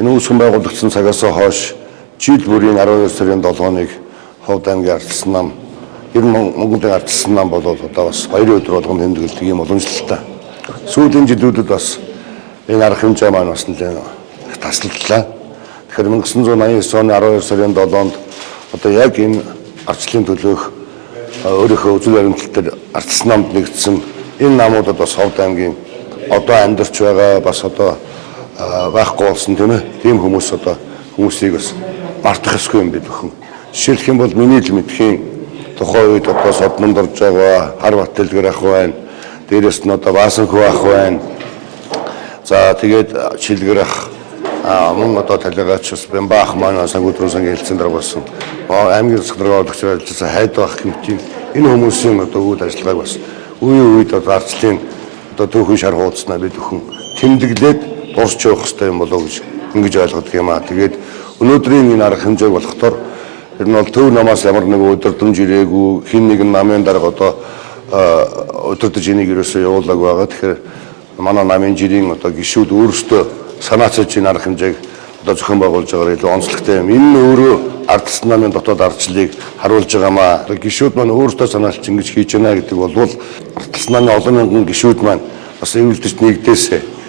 Энэ үүсгэн байгуулагдсан цагаас хойш жил бүрийн 12 сарын 7-ыг Ховд аймгийн ардчилсан нам, ер нь Монголын ардчилсан нам бол одоо бас 2 өдөр болгон тэмдэглэдэг юм уламжлалтай. Сүүлийн жилүүдэд бас энэ арга хэмжээ маань бас нэлээд таслаллаа. Тэгэхээр 1989 оны 12 сарын 7-нд одоо яг энэ ардчлалын төлөөх өөрийнхөө үзэл баримталтаар ардчилсан намд нэгдсэн энэ намуудад бас Ховд аймгийн одоо амьдарч байгаа бас одоо байхгүй болсон тийм ээ. Тийм хүмүүс одоо хүмүүсийг бас мартах ёсгүй юм бид бүхэн. Жишээлх юм бол миний л мэдхийн тухайн үед одоо Содмонд орж байгаа Харват Дэлгэр ах байна. Дээрээс нь одоо Баасанхүү ах байна. За тэгээд Шилгэр ах мөн одоо талигаач бас Бямбаах маань сангуудрын сангийн хэлцэн дараа болсон. Аймгийн засгийн газрын ажилласан хайд байх хэмжээ энэ хүмүүсийн одоо үйл ажиллагааг бас үе үед одоо ардчлалын одоо түүхэн шар хуудснаа бид бүхэн тэмдэглээд дурч явах хэрэгтэй юм болоо гэж ингэж ойлгодог юм аа. Тэгээд өнөөдрийн энэ арга хэмжээг болохдоор ер нь бол төв намаас ямар нэг өдөрдөн жирээгүй хин нэгэн намын дарга одоо өдөрдөж энийг ерөөсөө явуулаг байгаа. Тэгэхээр манай намын жирийн одоо гишүүд өөрсдөө санаачилж энэ арга хэмжээг одоо зохион байгуулж байгаагаар илүү онцлогтой юм. Энэ нь өөрөө ардчилсан намын дотоод ардчлалыг харуулж байгаамаа. Гишүүд маань өөрсдөө санаачилж ингэж хийж байна гэдэг бол ардчилсан намын олон мянган гишүүд маань бас эвлэлдэж нэгдээсэ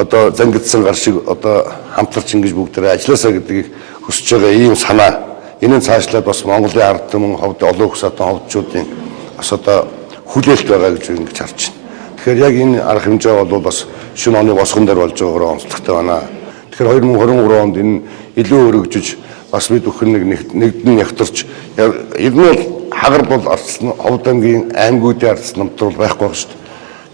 одоо зангидсан гар шиг одоо хамтарч ингэж бүгдээрээ ажилласаа гэдгийг хүсэж байгаа ийм санаа. Энэ цаашлаад бас Монголын ард түмэн Ховд олон их сатын ховдчуудын бас одоо хүлээлт байгаа гэж ингэж харж байна. Тэгэхээр яг энэ арга хэмжээ бол бас шинэ оны босгон дээр болж байгаагаар онцлогтой байна. Тэгэхээр 2023 онд энэ илүү өргөжж бас бид бүхэн нэгдэн ягтарч ер нь бол хагар бол Ховд аймгийн аймагуудын ардчилсан намтар бол байхгүй байна шүү дээ.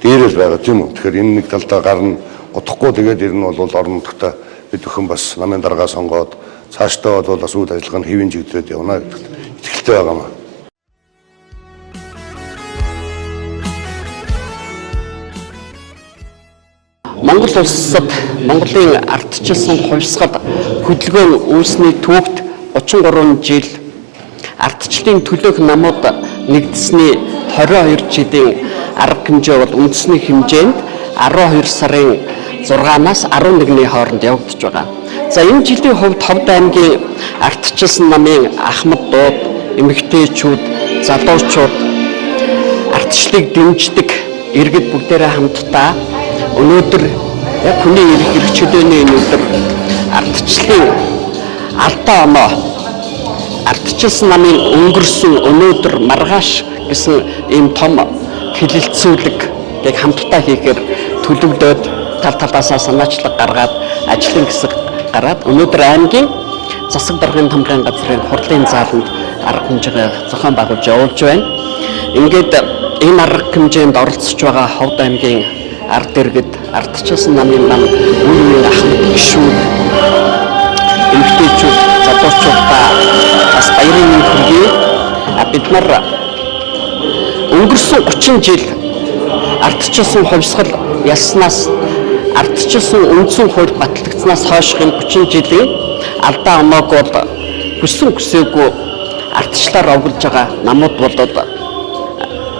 Дээрэл байгаа тийм үү. Тэгэхээр энэ нэг талдаа гарна утахгүй тэгээд ер нь бол орон нутгата бид бүхэн бас намын даргаа сонгоод цаашдаа бол бас үйл ажиллагаа нь хэвийн чиглэлд явна гэдэгт итгэлтэй байгаамаа. Монгол улсад Монголын ардчилсан хувьсгал хөдөлгөөн үүсний түүхт 33 жил ардчлалын төлөөх намууд нэгдсэний 22 жилийн арга хэмжээ бол үндэсний хэмжээнд 12 сарын 6-наас 11-ний хооронд явагдаж байгаа. За энэ жилийн хувьд Ховд аймгийн ардчилсан намын ахмадууд, эмэгтэйчүүд, залуучууд ардчлалыг дэмждэг иргэд бүгдээрээ хамтдаа өнөөдөр яг хүний эрх чөлөөний энэ өдөр ардчлалын алдаа оноо ардчилсан намын өнгөрсөн өнөөдөр маргааш гэсэн ийм том хэлэлцүүлэг хамтдаа хийхээр төлөвлөд тал талаасаа санаачлаг гаргаад ажлын хэсэг гараад өнөөдөр аймгийн засаг даргын хамгааллын газрын хурлын зааланд арга хэмжээ зохион байгуулж явуулж байна. Ингээд энэ арга хэмжээнд оролцож байгаа Ховд аймгийн ард иргэд ардчилсан намын нам үүрийн ахмад гишүүд эмэгтэйчүүд залуучуудаа бас баярын хүргэе. Бид нар өнгөрсөн 30 жил ардчилсан хувьсгал ялснаас ардчилсан үндсэн хууль батлагдсанаас хойшгийн 30 жилийн алдаа оноог бол хүссэн хүсээгүй ардчлалаар овлж байгаа намууд болоод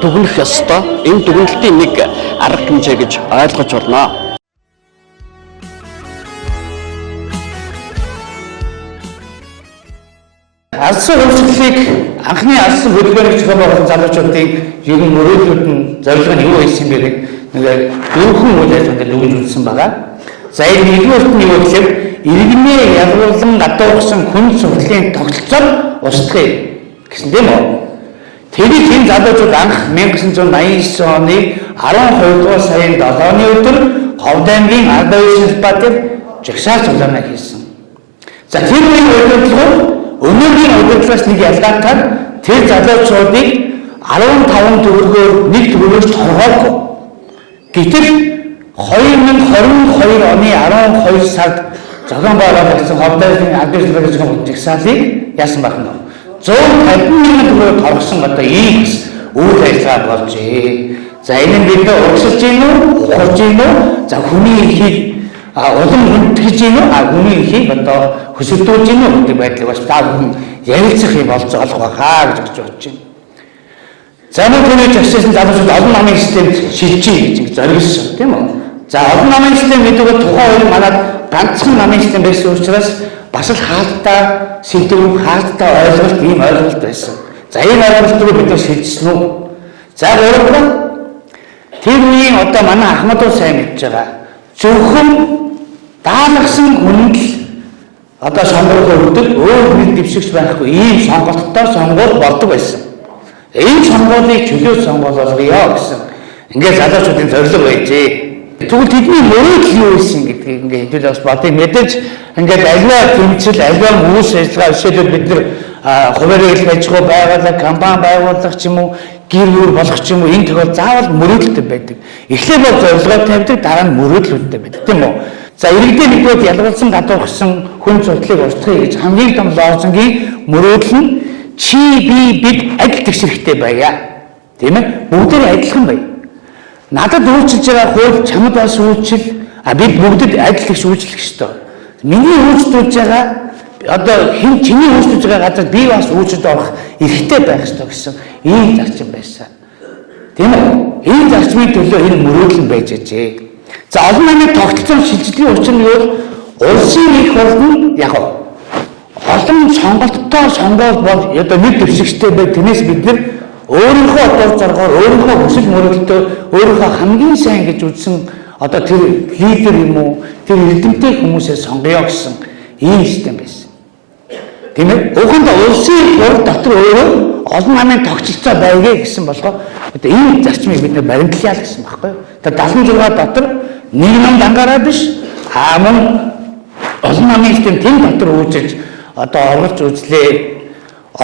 дүгнэх ёстой. Энэ дүгнэлтийн нэг арга хэмжээ гэж ойлгож байна. Ардсан хувьсгалыг анхны ардсан хөдөлгөөний зохион байгуулсан залуучуудын ер нь мөрөөдлүүд нь зорилго нь юу байсан бэ гэдэг нэг дөрвөн үйл ажиллагаанд дүгнж үзсэн байгаа. За энэ нэгдүгээрт нь юу гэхээр иргэнээ ялгуулсан гадуурсан хүн сурлалын тогтолцоор устгая гэсэн тийм үү? Тэгээд энэ залуучууд анх 1989 оны 12 дугаар сарын 7-ны өдөр Ховд аймгийн Ард Оюун Салбатад жагсаал цуглаана хийсэн. За тэр үеийн удирдлагууд өнөөгийн удирдлагаас нэг ялгаатай тэр залуучуудыг 15 төгрөгөөр нэг төгрөгөөс хоргоогүй. Гэтэл 2022 оны 12 сард зохион байгуулагдсан Ховд аймгийн Ард Оюун Салбатад жагсаалыг яасан байх нь 151 төгрөг торгосон одоо ийм үйл ажиллагаа болжээ. За энэ нь бид урагшилж гин үү, ухарж гин үү? За хүний эрхийг улам хүндэж гин үү? Хүний эрхийг одоо хөсөлдүүлж гин үү гэдэг байдлыг бас та бүхэн ярилцах юм болж олох байхаа гэж бодож байна. За нэг хүний жагсаасан залуучууд олон намын системд шилжиж гэж зориулсан тийм үү? За олон намын систем гэдэг нь тухайн үед манад ганцхан намын систем байсан учраас бас л хаалттай сэдв, хаалттай ойлголт, ийм ойлголт байсан. За энэ ойлголтыг бид нар шилжсэн үү? За гуравдугаар тэр үеийн одоо манай Ахмадуу сайн мэдж байгаа. Зөвхөн даалгасан хүнд л одоо сонгуул өгдөг, өөр нэг дэвшигч байхгүй ийм сонголттой сонгуул болдог байсан. Энэ сонгуулийг чөлөөт сонгуул болгоё гэсэн. Ингээд залуучуудын зорилго байжээ. Тэгвэл тэдний мөрөөдөл юу байсан гэдгийг ингээд хэдүүл бас бодъё. Мэдээж ингээд аливаа тэмцэл, аливаа үүс ажиллагаа жишээлбэл бид нар хуваарийг аж ахуй байгууллага, компани байгуулах ч юм уу, гэр бүл болох ч юм уу энэ тохиол заавал мөрөөдөлтэй байдаг. Эхлээд бол зорилгоо тавьдаг, дараа нь мөрөөдлүүдтэй байдаг тийм үү? За иргэдийн нэгдүгээр ялгарлсан гадуурхсан хүн цогцлыг устгахыг гэж хамгийн том лозунгийн мөрөөдөл нь чи би бид адил тэгш хэрэгтэй байя. Тийм ээ? Бүгдээ адилхан бай. Надад үйлчилж байгаа хууль чамд бас үйлчил, бид бүгдд адил тэгш үйлчлэх ёстой. Миний үйлчлүүлж байгаа одоо хэн чиний үйлчлүүлж байгаа газар би бас үйлчлж орох эрхтэй байх ёстой гэсэн ийм зарчим байсан. Тийм үү? Энэ зарчмын төлөө энэ мөрөөдөл байж ажээ. За олон намын тогтолцоон шилжилтийн учир нь юу? Улсын их хурд нь яг олон сонголттой сонгуул бол одоо нэг дэвшигчтэй бай. Тэрнээс бид нар өөрийнхөө дор зоргоор, өөрийнхөө хүсэл мөрөөдөлтөөр өөрийнхөө хамгийн сайн гэж үзсэн одоо тэр лидер юм уу, тэр эрдэмтэй хүмүүсээ сонгоё гэсэн ийм систем байсан. Тийм ээ? Ууханд улсын хурд дотор өөрөө олон намын тогтолцоо байгээ гэсэн болохоор одоо ийм зарчмыг бид баримтлаа л гэсэн байхгүй юу? Тэр 76 дотор нэг ном дангаараа биш мөн олон намын систем тэнд дотор үүсэж одоо оргож үзлээ,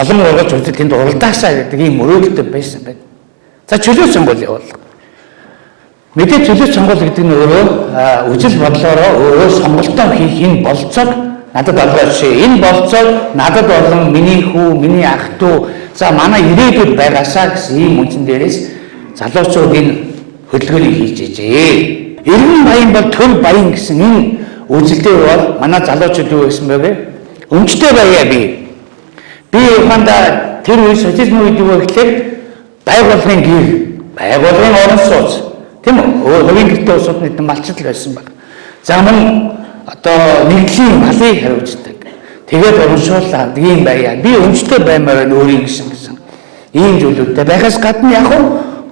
олон оргож үзлээ тэнд уралдаасаа гэдэг ийм мөрөөдөлтэй байсан байна. За чөлөөт сонгуул явуул. Мэдээж чөлөөт сонгуул гэдэг нь өөрөө үжил бодлороо өөрөө сонголтоо хийх энэ болцоог надад олгож шээ. Энэ болцоог надад болон миний хүү, миний ах トゥ за манай ирээдүйд байгаасаа гэсэн ийм үндсэн дээрээс залуучууд энэ хөдөлгөөнийг хийж ээжээ. Иргэн баян бол төр баян гэсэн энэ үжилдээ бол манай залуучууд юу гэсэн бэ? Өмчтэй байя би. Би ухаанда тэр үе социализм үед юу гэхээр байгууллагын гэр, байгууллагын орон сууц, тийм үү? Хувийн гэртээ усууд нэгэн малчил байсан баг. За мөн одоо нэгдлийн малыг хариуцдаг. Тэгээд урамшууллаа ийм байя. Би өмчтэй баймаар өөрийн гэсэн ийм зүйлүүдтэй байхаас гадна яг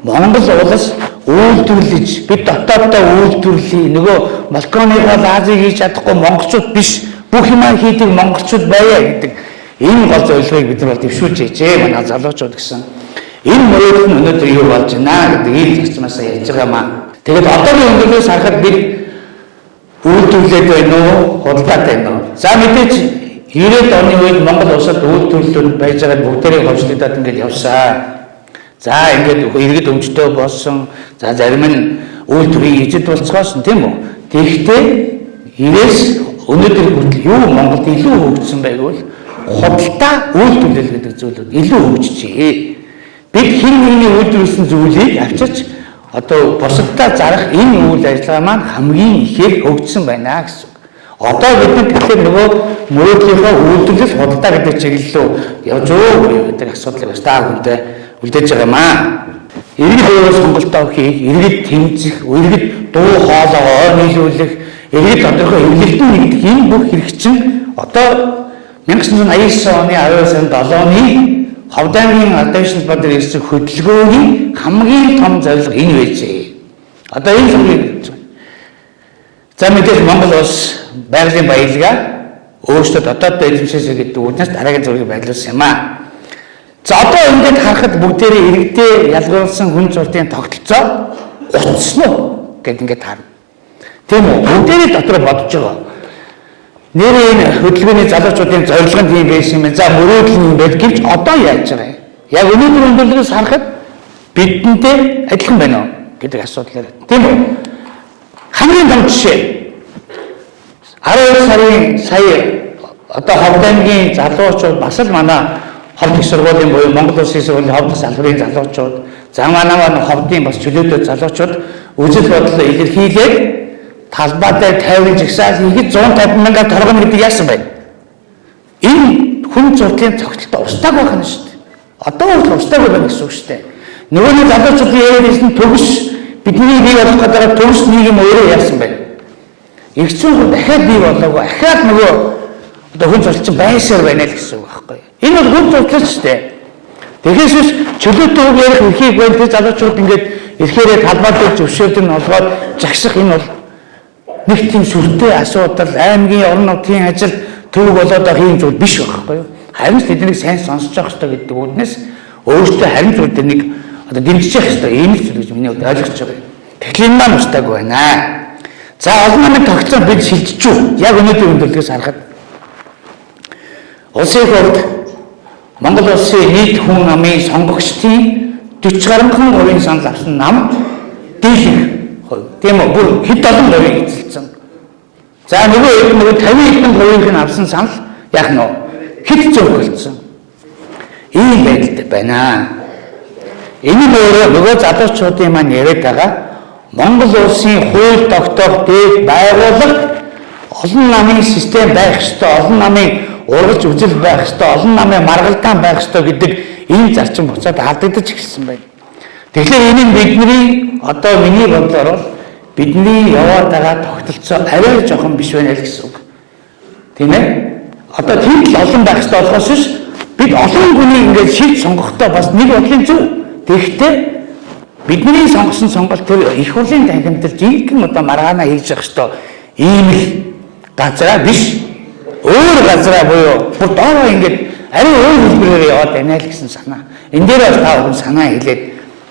Монгол улс үйлдвэрлэж бид дотооддоо үйлдвэрлэе. Нөгөө Молконыхоо Азийг хийж чадахгүй монголчууд биш. Бүх юмаа хийдэг монголчууд байя гэдэг энэ гол зорилгыг бид нар дэвшүүлж ээжээ. Манай залуучууд гэсэн энэ мөрөөдөл нь өнөөдөр юу болж байна гэдэг ийм зарчмаас ярьж байгаамаа. Тэгээд одоогийн өндөрлөөс харахад бид үйлдвэрлээд байна уу? Худалдаад байна уу? За мэдээж 90-ад оны үед Монгол улсад үйлдвэрлэлүүд байж байгаа бүгдээрээ хойшлогдоод ингээд явсаа. За ингээд иргэд өмчтөө болсон. За зарим нь үйлдвэрийн ижид болцгоосон тийм үү? Тэгэхдээ 90-ээс өнөөдөр хүртэл юу Монголд илүү хөгжсөн байгвал худалдаа үйлдвэрлэл гэдэг зүйлүүд илүү хөгжижээ. Бид хэн нэгний үйлдвэрлэсэн зүйлийг авчирч одоо бусадтай зарах энэ үйл ажиллагаа маань хамгийн ихээр хөгжсөн байна гэсэн. Одоо бид нар тэгэхээр нөгөө мөрөөдлийнхөө үйлдвэрлэл худалдаа гэдэг чиглэл рүү явж өгөө гэдэг асуудлыг бас та бүхэндээ үлдээж байгаа юм аа. Иргэд өөрөө сонголтоо хийх, иргэд тэмцэх, иргэд дуу хоолойгоо нийлүүлэх, иргэд тодорхой эвлэлтэн нэгдэх энэ бүх хэрэг чинь одоо 1989 оны 12 сарын 7-ны Ховд аймгийн Ардашин Бадар ирсэн хөдөлгөөний хамгийн том зорилго энэ байжээ. Одоо энэ зүйлийг гэж байна. За мэдээж Монгол улс байгалийн баялгаа өөрсдөө дотооддоо эзэмшээсэй гэдэг үгнээс дараагийн зүйлийг байрлуулсан юм аа. За одоо ингээд харахад бүгдээрээ иргэдээ ялгуулсан хүн цуртын тогтолцоо утсан уу гэд ингээд харна. Тийм үү? Бүгдээрээ дотор бодож байгаа. Нэрээ энэ хөдөлгөөний залуучуудын зорилго нь тийм байсан юм. За мөрөөдөл нь байд гэвч одоо яаж байгаа юм? Яг өнөөдөр өндөрлөөс харахад бидэнтэй адилхан байна уу гэдэг асуудал яриад. Тийм үү? Хамгийн том жишээ 12 сарын сая одоо Ховд аймгийн залуучууд бас л манай Ховд их сургуулийн буюу Монгол Улсын сургуулийн Ховд салбарын залуучууд, за манай Ховдын бас чөлөөтэй залуучууд үжил бодлоо илэрхийлээд талбай дээр 50 жигсаал ихэд 150 мянгаар торгоно гэдэг яасан байна. Энэ хүн зурдлын цогцолтой устдаг байх нь шүү дээ. Одоо бол устдаг байна гэсэн үг шүү дээ. Нөгөө нэг залуучуудын яриад ирсэн төгс бидний бий болох гэдэг төгс нийгэм өөрөө яасан байна. Их зүүн дахиад бий болоогүй. Ахаад нөгөө одоо хүн зурчин байсаар байна л гэсэн үг байхгүй. Энэ бол хүн зурчин шүү дээ. Тэгэхээс биш чөлөөтэй үг ярих эрхийг байна. Тэр залуучууд ингээд ирэхээрээ талбайд зөвшөөрдөг нь олгоод жагсах энэ бол нэг тийм сүртэй асуудал аймгийн орон нутгийн ажил төв болоод байгаа юм зүйл биш байхгүй юу? Харин ч тэднийг сайн сонсож явах хэрэгтэй гэдэг үгнээс өөртөө харин зүйл дээр нэг одоо дэмжиж явах хэрэгтэй ийм л зүйл гэж миний хувьд ойлгож байгаа. Тэгэхээр энэ маань устдаагүй байна. За олон намын тогтцоо бид шилжиж юу? Яг өнөөдрийн өндөрлөгөөс харахад улсын хувьд Монгол улсын нийт хүн амын сонгогчдын 40 гаруй хувийн санал авсан нам дийлэх хувь. Тийм үү? Бүр хэд олон хувийг эзэлсэн. За нөгөө 50 хувийг нь авсан санал яг нөө хэд зөвхөлдсөн. Ийм байдалтай байна. Энэ нөгөө залуучуудын маань яриад байгаа Монгол улсын хууль тогтоох дээд байгууллага олон намын систем байх ёстой, олон намын ургалж үзэл байх ёстой, олон намын маргалдаан байх ёстой гэдэг энэ зарчим буцаад алдагдаж эхэлсэн байна. Тэгэхээр энэ нь бидний одоо миний бодлоор бидний яваад байгаа тогтолцоо арай жоохон биш байна л гэсэн үг. Тийм ээ? Одоо тийм л олон байх ёстой болохоос биш бид олон хүнийг ингээд шийд сонгохдоо бас нэг бодлын зөв. Тэгэхдээ бидний сонгосон сонголт тэр их хурлын танхимд төр жинхэнэ одоо маргаана хийж явах ёстой ийм л газараа биш. Өөр газараа буюу бүр доороо ингээд арай өөр хэлбэрээр яваад байна л гэсэн санаа. Энэ дээр бас та бүхэн санаа хэлээд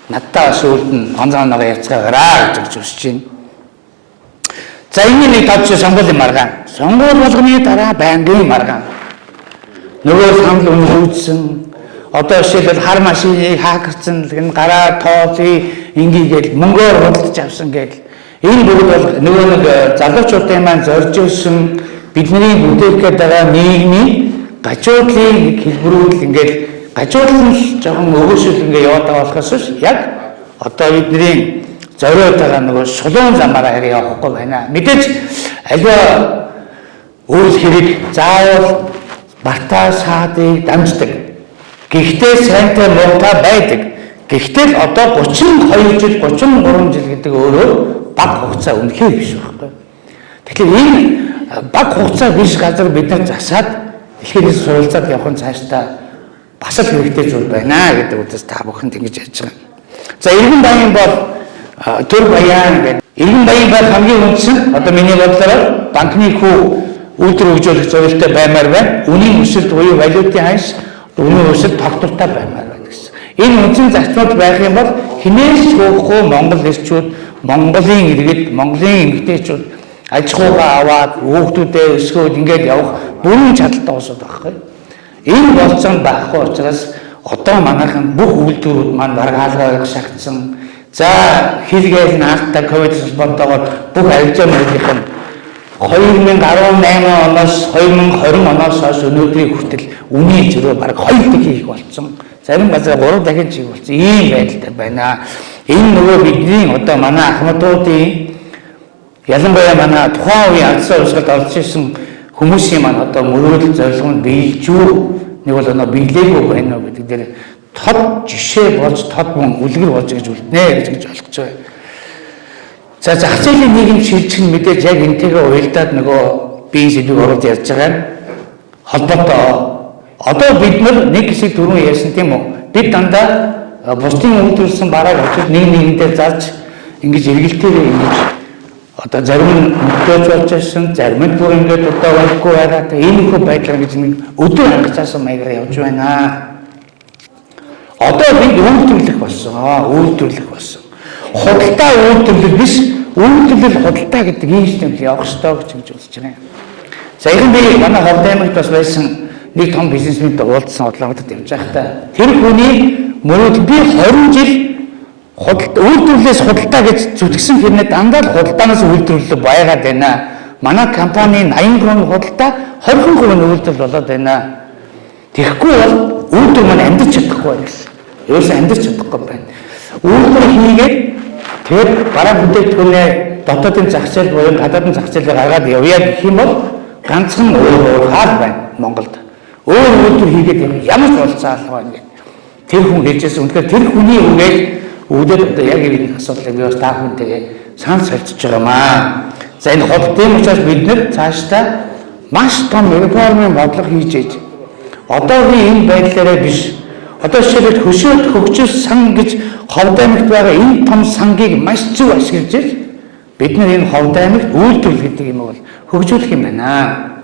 надтай бас үүлд нь онцгойгоо ярьцгаагаараа гэж хүсэж байна. За энэ нэг товч сонгуулийн маргаан. Сонгуул болгоны дараа байнгын маргаан. Нөгөө санал үнэлсэн одоо жишээлбэл хар машиныг хаакерцэн гараа тоолъё ингэгээд мөнгөөр худалдаж авсан гэл энэ бүгд бол нөгөө нэг залуучуудын маань зорж ирсэн бидний бүтээх байгаа нийгмийн гажуудлын хэлбэрүүд ингээд гажуудлын жоохон өгөөшөл ингээд яваад байгаа болохоос биш яг одоо бидний зориод байгаа нөгөө шулуун замаараа харин явахгүй байна. Мэдээж аливаа үйл хэрэг заавал бартаа шаадыг дамждаг. Гэхдээ сайнтай муутай байдаг. Гэхдээ одоо 32 жил 33 жил гэдэг өөрөө бага хугацаа үнэхээр биш байхгүй. Тэгэхээр энэ бага хугацаа биш газар бид нар засаад дэлхийдээс суралцаад явах нь цаашдаа бас л хэрэгтэй зүйл байна гэдэг үгээс та бүхэнд ингэж ярьж байгаа. За Иргэн баян бол төр баян гэдэг. Иргэн баян бол хамгийн үндсэн одоо миний бодлоор банкны хүү үйлдвэр хөгжүүлэх зорилттой баймаар байна. Үнийн өсөлт буюу валютын ханш үнийн өсөлт тогтвортой баймаар байна гэсэн. Энэ үндсэн зарчмууд байх юм бол хинээс хөөхгүй Монгол эрчүүд, Монголын иргэд, Монголын эмэгтэйчүүд аж ахуйгаа аваад хүүхдүүдээ өсгөөд ингээд явах бүрэн чадaltaй усуд байхгүй. Энэ болцоо байхгүй учраас одоо манайхан бүх үйлдвэрүүд маань бараг хаалгаа шаардсан. За хэлгээл наалтаа ковид болдогоор бүх арилжаануудынх нь 2018 оноос 2020 оноос хойш өнөөдрийн хүртэл үнийн зөрөө бараг 2 дахин их болсон. Зарим газар 3 дахин чиг болсон. Ийм байдалтай байна. Энэ нөгөө бидний одоо манай ахмадуудын ялангуяа манай тухайн үеийн алдсан урсгалд орж ирсэн хүмүүсийн маань одоо мөрөөдөл зорилго нь биелж юу нэг бол одоо биелээгүй байна уу гэдэг дээр тод жишээ болж тод мөн үлгэр болж гэж үлднэ гэж ойлгож байна. За зах зээлийн нийгэм шилжих нь мэдээж яг энтэйгээ уялдаад нөгөө бие сэдвийг оруулж ярьж байгаа холбоотой. Одоо бид нэг хэсэг түрүүн ярьсан тийм үү? Бид дандаа бусдын үйлдвэрлэсэн барааг очиж нэг нэгэндээ зарж ингэж эргэлтээрээ ингэж одоо зарим нь мөнгөж болж ирсэн, зарим нь бүр ингээд одоо байхгүй байгаа. Энэ их байдлаар гэж нэг өдөр хангацсан маягаар явж байна. Одоо бид үйлдвэрлэх болсон. Худалдаа үйлдвэрлэл биш, үйлдвэрлэл худалдаа гэдэг ийм системд явах ёстой гэж үзэж байна. За энэ би манай Ховд аймагт бас байсан нэг том бизнесментэй уулзсан бодлогод явж байхдаа тэр хүний мөрөд би 20 жил үйлдвэрлэлээс худалдаа гэж зүтгэсэн хэрнээ дандаа л худалдаанаас үйлдвэрлэл байгаад байна. Манай компани 80% худалдаа 20% нь үйлдвэрлэл болоод байна. Тэгэхгүй бол үйлдвэр маань амьдарч чадахгүй байна гэсэн. Ерөөсөө амьдарч чадахгүй байна. Үйлдвэр хийгээд тэгээд бараа бүтээгдэхүүнээ дотоодын зах зээл буюу гадаадын зах зээлээр гаргаад явъя гэх юм бол ганцхан өөр хаал байна Монголд. Өөр үйлдвэр хийгээд ямар ч болцоо алга байна гэх. Тэр хүн хэлжсэн. Үнэхээр тэр хүний үгээд өвдөд одоо яг энэ асуудлыг би бас та бүхэнтэйгээ санал солилцож байгаамаа. За энэ хол тийм учраас бид нэр цаашдаа маш том реформын бодлого хийж ээж. Одоогийн энэ байдлаараа биш. Одоо жишээлбэл хөшөөт хөгжил сан гэж Ховд аймагт байгаа энэ том сангийг маш зөв ашиглаж бид нар энэ Ховд аймагт үйлдвэрлэл гэдэг юм бол хөгжүүлэх юм байна.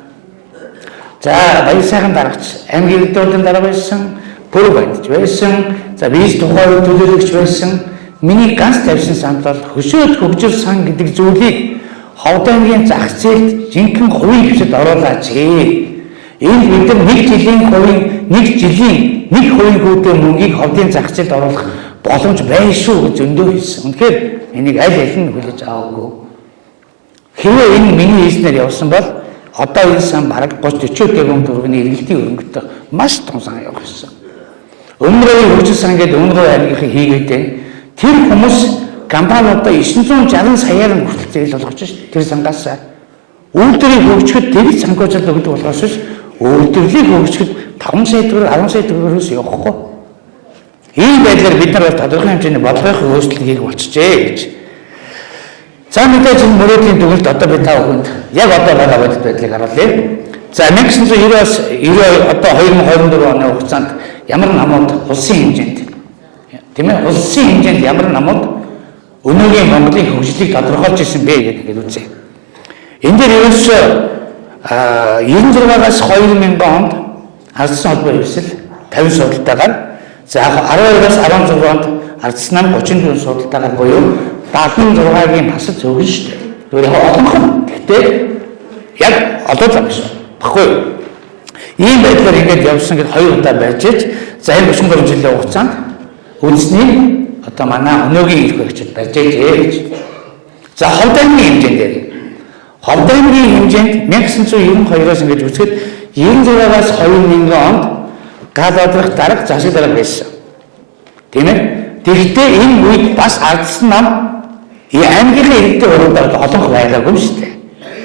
За баяр сайхан дарагч, аймгийн элдвэрийн дарга байсан, бүр байдж байсан, за виз тухай төлөөлөгч байсан. Миний ганц тавьсан санал бол хөшөөт хөгжил сан гэдэг зүйлийг Ховд аймгийн зах зээлд жинхэнэ хувийн хвшид оруулаач. Энэ бид нар нэг жилийн хувийн хүйтэй мөнгийг Ховдын зах зээлд оруулах боломж байна шүү гэж өндөө хэлсэн. Үнэхээр энийг аль нь хүлээж аваагүй. Хэрвээ энэ миний хэлснээр явсан бол одоо энэ сан бараг 30-40 тэрбум төгрөгийн эргэлтийн өрөнгөтэй маш том сан явах гэсэн. Өмнөрийн хөгжил сан гэдэг өмнөрийн аймгийн хийгээд тэр хүмүүс компаниудаа 960 саяар хүртэл зээл болгож ш. Тэр сангаас үйлдвэрийг хөгжихэд тэр санхүүжилт өгдөг болохоос ш. Үйлдвэрлэлийг хөгжихэд 5 сая төгрөг 10 сая төгрөгөөс явахгүй. Ийм байдлаар бид нар тодорхой хэмжээний бодлогын өөрчлөлт хийх болчихжээ гэж. За мэдээж энэ мөрөөдлийн дүгнэлт одоо бид та бүхэнд яг одоо байгаа бодит байдлыг харуулъя. За 1990-аас 90 одоо 2024 оны хугацаанд ямар намууд улсын хэмжээнд тийм ээ улсын хэмжээнд ямар намууд өнөөгийн Монголын хөгжлийг тодорхойлж ирсэн бэ гэдэг үзье. Энэ дээр ерөөсөө 96-аас 2000 онд ардсан холбоо хэвсэл 50 судалтаагаар за 12-аас 16 онд ардсан нам 34 судалтаагаар буюу 76-гийн хасаж өгнө шүү дээ. Өөрөөр олонх. Гэхдээ яг олоолаа биш. Баггүй. Ийм байдлаар ингэж явсан гэж 2 удаа байж за энэ 33 жилийн хугацаанд үндэсний одоо манай өнөөгийн ирэх хэрэгчд барьж ээжээ гэж. За Ховд аймгийн хэмжээнд Ховд аймгийн хэмжээнд 1992-оос ингэж үзэхэд 96-аас 2000 онд гал одрох дарга засаг дарга байсан. Тийм ээ. Тэгэхдээ энэ үед бас ардсан нам аймгийн иргэдийн өрөөнд олонх байгаагүй шүү дээ.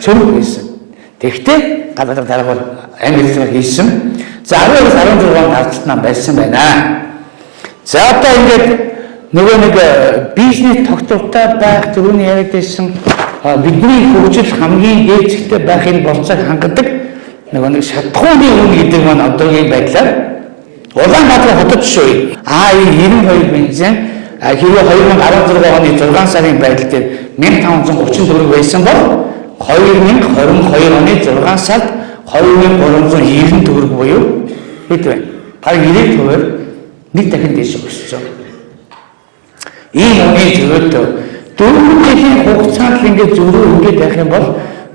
Цөмөг байсан. Тэгэхдээ гал одрох дарга бол аймгийн иргэд хийсэн. За 12-аас 16 онд ардсан нам байсан байна. За одоо ингээд нөгөө нэг бизнес тогтвортой байх түрүүний яриадсэн бидний хөгжил хамгийн дээдсэгтэй байхын болцоог хангадаг нөгөө нэг шатхууны үн гэдэг маань одоогийн байдлаар Улаанбаатар хотод шүү. АИ-92 бензин хэрвээ 2016 оны 6 сарын байдал дээр 1530 төгрөг байсан бол 2022 оны 6 сард 2390 төгрөг буюу хэд вэ? Бараг 90%-аар нэг дахин дээш өссөн. Ийм үний зөвлөлтөө 4 жилийн хугацаанд ингээд зөвлөө ингээд байх юм бол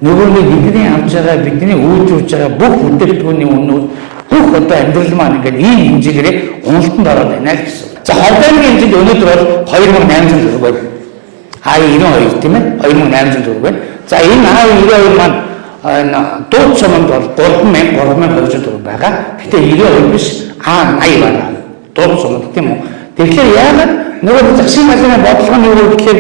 нөгөө нэг бидний авч байгаа бидний үйлдвэрлэж байгаа бүх бүтээгдэхүүний үнүүд бүх одоо амьдрал маань ингээд ийм хэмжээгээр уналтанд ороод байна л гэсэн. За Ховд аймгийн хэмжээнд өнөөдөр бол 2800 төгрөг байна. АИ-92 тийм ээ 2800 төгрөг байна. За энэ АИ-92 маань дууд суманд бол 3200 төгрөг байгаа. Гэтэ 92 биш А80 байна. Дууд суманд тийм үү. Тэгэхээр яагаад нөгөө засгийн газрын бодлого нь юу гэхээр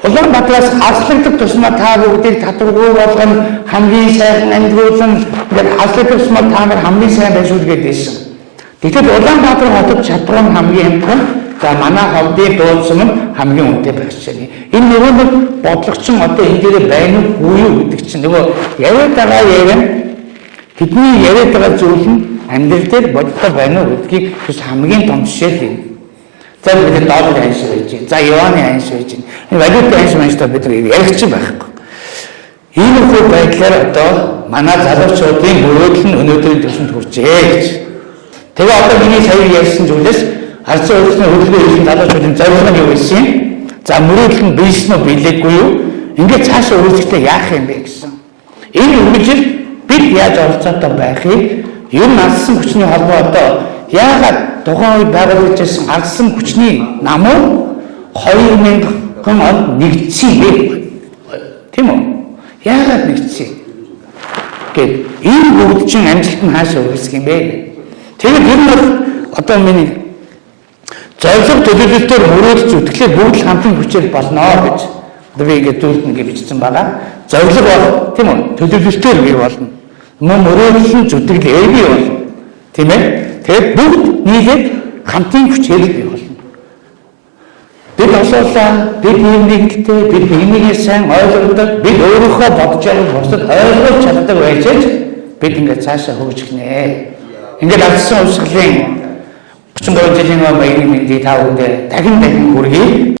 Улаанбаатараас хаслагддаг тусмаа та бүгдийг татваргүй болгоно хамгийн сайхан амьдруулан ингээд хаслагддаг тусмаа та нар хамгийн сайн байх шүү гэдээсэн. Тэгэхээр Улаанбаатар хотод чадвар нь хамгийн амтхан за манай Ховдын дуулсан нь хамгийн үнэтэй байх чинь. Энэ нөгөө нэг бодлогочин одоо энэ дээр байна уу юу гэдэг чинь нөгөө яриад байгаа яран бидний яриад байгаа зүйл нь амьдрал дээр бодтой байна уу гэдгийг хамгийн том жишээ юм. За бид долларын анш байж байна. За юаны анш байж байна. Энэ валютын анш манчтай бид яригч байхгүй. Иймэрхүү байдлаар одоо манай залуучуудын мөрөөдөл нь өнөөдрийн түвшинд хүрчээ гэж. Тэгээ одоо миний сая ярьсан зүйлээс ардсан улсын хөдөлгөөн хийсэн залуучуудын зорилго нь юу байсан юм? За мөрөөдөл нь биелсэн үү биелээгүй юу? Ингээд цаашаа үргэлжлэхдээ яах юм бэ гэсэн. Энэ үргэлжил бид яаж оролцоотой байхыг ер нь ардсан хүчний холбоо одоо яагаад тухайн үед байгуулагдсан ардсан хүчний намууд 2000 онд нэгдсэн бэ? Тийм үү? Яагаад нэгдсэн? Гэт энэ бүгд чинь амжилт нь хаашаа үргэлжлэх юм бэ? Тэгээд ер нь одоо миний зорилго төлөвлөлтөөр мөрөөдж үтгэлээ бүгд л хамтын хүчээр болно гэж одоо би ингээд зүйлтэн гэж бичсэн байгаа. Зорилго бол тийм үү? Төлөвлөлтөөр бий болно. Мөн мөрөөдөл нь зүтгэлээ бий болно. Тийм ээ? Тэгээд бүгд нийлээд хамтын хүчээр бий болно. бид олоолаа, бид нэгдтэй, бид нэгнийг сайн ойлгодог, бид өөрийнхөө бодож байгаа бусдад ойлгуулж чаддаг байж бид ингээд цаашаа хөгжих нэ. Ингээд алдсан уусгалын 33 жилийн маягийн мэндийг та бүхэнд дахин хүргэе.